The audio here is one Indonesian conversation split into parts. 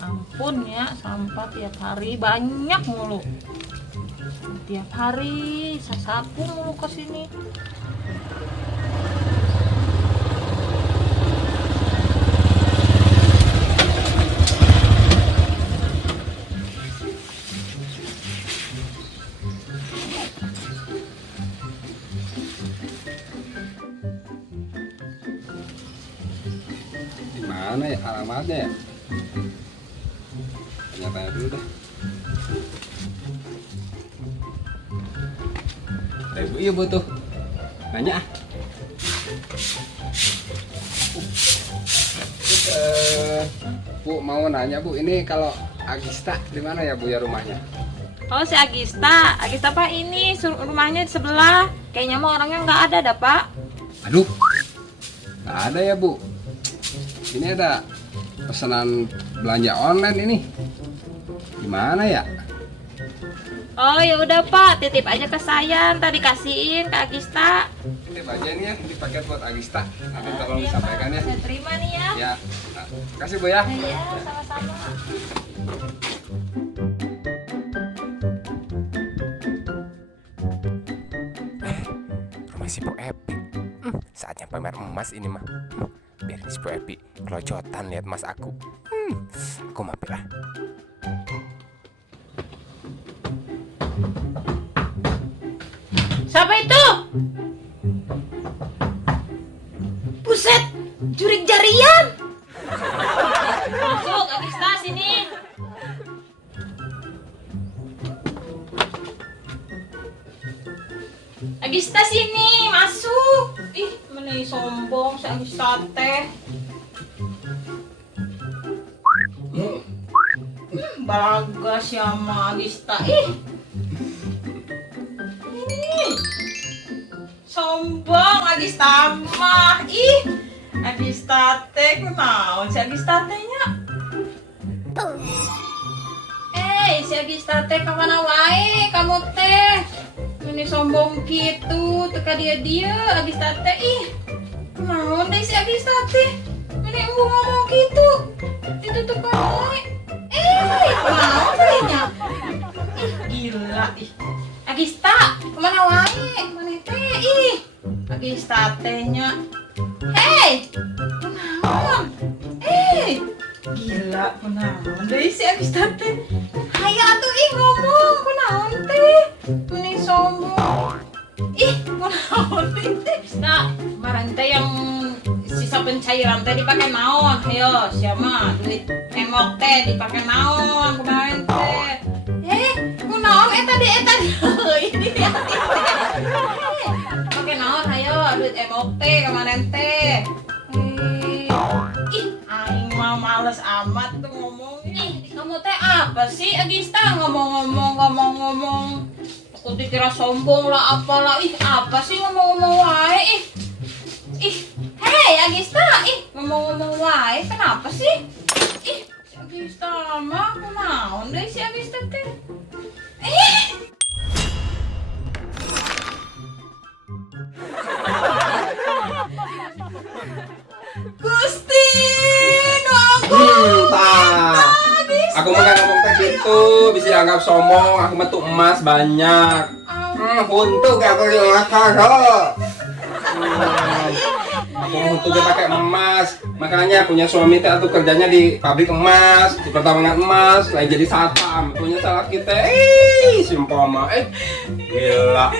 Ampun ya, sampah tiap hari banyak mulu. Tiap hari sasapu mulu ke sini. Di mana ya alamatnya ya? Tanya-tanya dulu dah. Ibu iya bu tuh. Nanya ah. Bu mau nanya bu, ini kalau Agista di mana ya bu ya rumahnya? Oh, si Agista. Agista Pak, ini rumahnya di sebelah. Kayaknya mah orangnya nggak ada dah Pak. Aduh, nggak ada ya bu. Ini ada pesanan belanja online ini. Gimana ya? Oh ya udah Pak, titip aja ke saya, ntar dikasihin ke Agista. Ini aja nih ya, di paket buat Agista. Nanti tolong Iya, disampaikan Pak. ya. Saya terima nih ya. Ya, nah, kasih bu ya. Iya, sama-sama. Rumah si Po Epi. Saatnya pamer emas ini mah. Biar si Po Epi kelojotan lihat emas aku. Aku mampir lah. Siapa itu? Buset, jurik jarian. Masuk, Agista sini. Agista sini, masuk. Ih, mana sombong si Agista teh. Bagas sama Agista. Ih. Sombong Agista mah. Ih, Agista teh kunaon si Agista tehnya? Si Agista teh kemana wae kamu teh? Ini sombong gitu, teka dia Agista teh. Ih, kunaon deh si Agista teh? Ini embu ngomong gitu. Itu tuh wae. Kunaon tehnya? Ih, gila ih. Agista, kemana wae? Mana teh? Ih, Agista tehnya. Hei, kunaon? Gila, kunaon deh si Agista teh. Hayo atuh ih ngomong, kunaon teh? Mending sombong. Ih, kunaon teh? Nah, kemarin teh yang sisa pencairan teh dipakai naon? Ayo, siapa? Duit emok teh dipakai naon kemarin teh? Kunaon eta di ini dia. Pakai naon ayo duit emok teh kemarin teh. Ih, aing mah males amat tuh ngomong. Ih, kamu teh apa sih Agista ngomong-ngomong. Aku dikira sombong lah apalah. Ih, apa sih ngomong-ngomong wae ih. Hei Agista, ih ngomong-ngomong wae kenapa sih? Ih, si Agista mah kunaon deh si Agista teh. Gusti, Aku mah gak ngomong kayak gitu, bisa dianggap sombong. Aku mah tuh emas banyak. Untuk aku lihat Aku untuk dia pakai emas. Makanya punya suami teh atau kerjanya di pabrik emas, di pertambangan emas, lagi jadi satpam. Punya salah kita. Simpoma. Gila.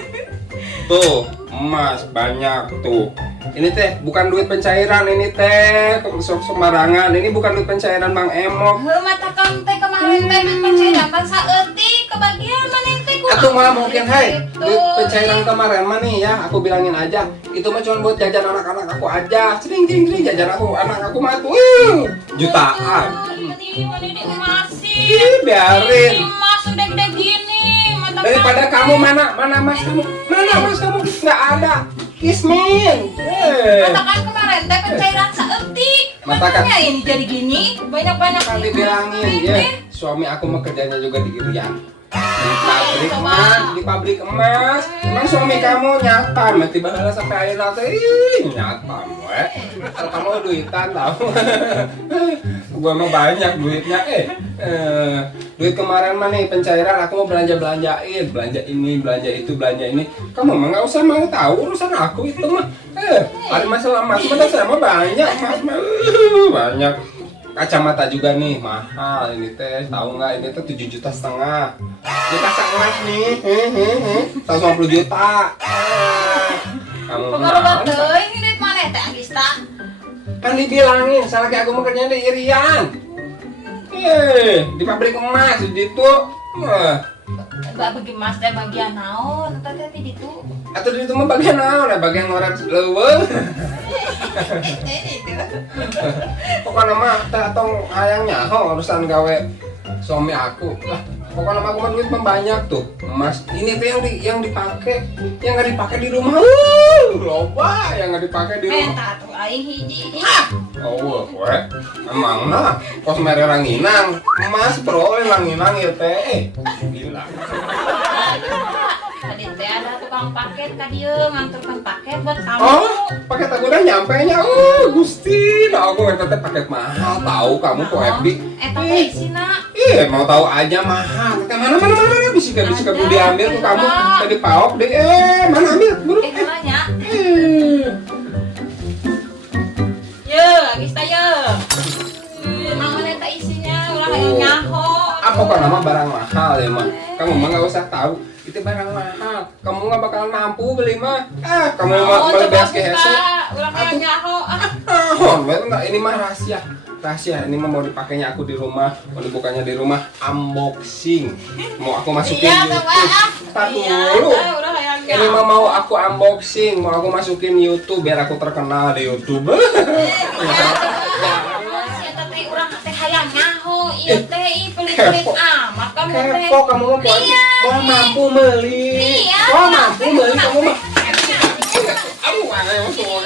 Tuh, emas banyak tuh. Ini teh bukan duit pencairan, ini teh sembarangan. Ini bukan duit pencairan Bang Emok. Mata kamu teh kemarin teh duit pencairan pan saeutik kebagian mana teh ku. Atuh mah mungkin duit pencairan kemarin mah nih ya, aku bilangin aja. Itu mah cuma buat jajan anak-anak aku aja. Sering jajan aku, anak aku mah tuh jutaan. Ini emasin. Biarin. Emas udah gede gini. Daripada kamu mana emas kamu? Mana emas kamu? Nggak ada. Kismin. Katakan kemarin teh pencairan saeutik. Matakan. Makanya ini jadi gini, banyak-banyak Kan dibilangin ya, suami aku mah kerjanya juga di Irian. Di pabrik emas. Emang suami kamu nyata, mati bahala sampai akhir nanti. Nyata, we. Kalau kamu duitan tahu. Gua mah banyak duitnya, duit kemarin mah nih pencairan aku mau belanjain, belanja ini, belanja itu, belanja ini. Kamu mah nggak usah mau tahu urusan aku itu mah. Ada masalah emas mah saya mah banyak, emas mah banyak. Kacamata juga nih mahal ini teh, tahu nggak ini tuh 7,5 juta. Ini kaca emas nih, 150 juta. Kamu Pengaruh teuing ini mana teh Agista? kan dibilangin, salah kayak aku mau kerjanya di Irian. Di pabrik emas gitu. Gak bagi mas teh bagian naon teh di ditu. Atau di itu mah bagian naon, bagian ngorek leuweung. Pokoknya mah teh atong hayang nyaho urusan gawe suami aku. Lah, pokoknya mah aku mah duit mah banyak tuh. Emas ini tuh yang dipakai, yang nggak dipakai di rumah. Loba yang nggak dipakai di rumah. Menta tuh aing hiji. Oh, we. Emang nah, kos mere ranginang. Emas bro, ranginang ya teh. Gila. Tadi teh ada tukang paket ka dieu nganturkeun paket buat kamu. Oh, paket aku udah nyampe nya. Gusti, nah aku ngerti teh paket mahal tahu kamu kok Epi. Eta teh isina. Mau tahu aja mahal. Ke mana bisa beli diambil tuh kamu tadi paok deh. Mana ambil buru. Nanya. Ye, Agista ye. Naon eta isinya ulah hayang nyaho. Apa kan nama barang mahal ya mah. Kamu mah nggak usah tahu. Itu barang mahal. Kamu nggak bakalan mampu beli mah. Kamu mah beli beas ke hese. Ulah hayang nyaho. Ini mah rahasia. Ini mah mau dipakainya aku di rumah, mau dibukanya di rumah, unboxing. Mau aku masukin YouTube. Tar dulu. Ini mah mau aku unboxing, mau aku masukin YouTube biar aku terkenal di YouTube. Eta teh urang teh hayang nyaho, ieu teh pelit-pelit amat kamu teh. Kepo kamu mah mau mampu beli. Mau mampu beli kamu mah. Aduh, ayo tuh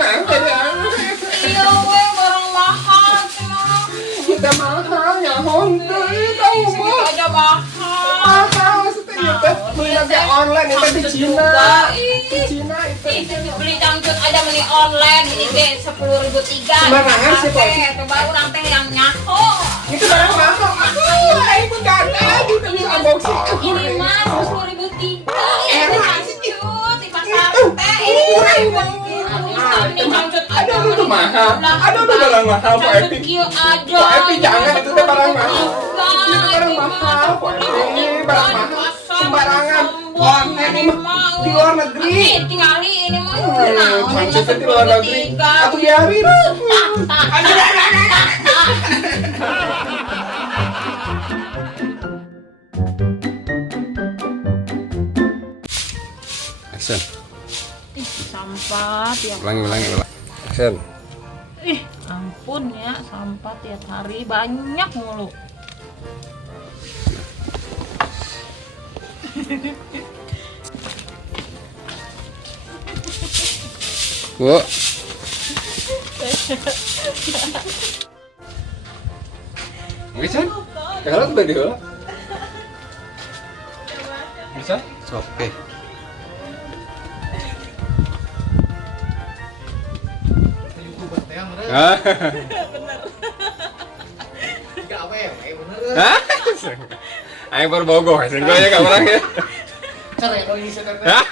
kan. Iya we barang mahal cenah. Kita mahal ya honte tahu mah. Aja mahal. Mahal setengah teh beli lagi online itu di Cina. Di Cina itu. Itu beli dangdut aja beli online ini ge 10.003. Sembarangan sih, Pak. Coba urang teh yang nyaho. Itu barang mahal. Aduh, ibu ganda kita bisa unboxing. Ini mah 10.003. Ini dangdut di pasar teh. Aduh, itu mahal. Aduh, barang mahal Pak Epi. Pak Epi jangan itu teh barang mahal. Itu barang mahal Pak Epi, barang mahal. Sembarangan. Online ini mah di luar negeri. Tinggali ini mah. Transit di luar negeri. Aku biarin. Action. Sampah tiap Ulangi. Action. ampun ya, sampah tiap hari banyak mulu. Bu. Bisa? Kalau tuh video. Bisa? Oke. Bener. Hah? Ayo baru bogoh, sehingga ya kamu orang ya. Cari lagi saya. Hah?